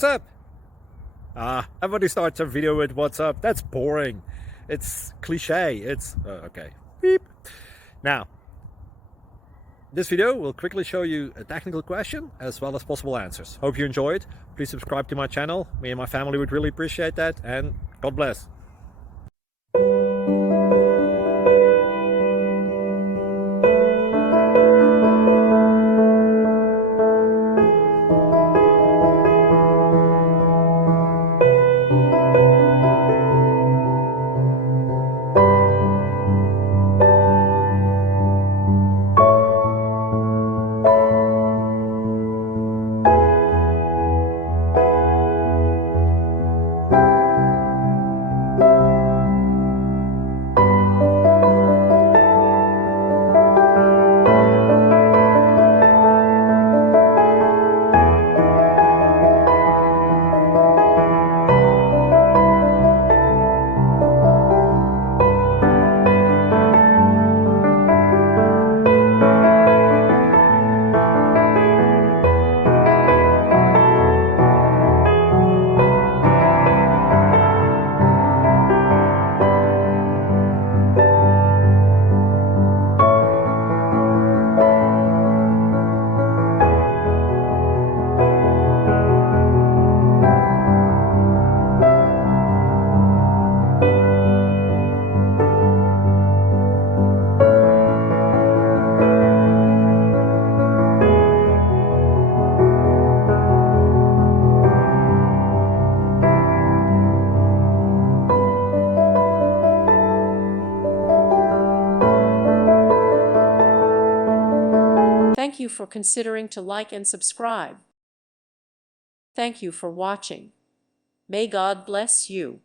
What's up? Everybody starts a video with what's up. That's boring. It's cliche. It's okay. Beep. Now, this video will quickly show you a technical question as well as possible answers. Hope you enjoyed. Please subscribe to my channel. Me and my family would really appreciate that, and God bless. Thank you for considering to like and subscribe. Thank you for watching. May God bless you.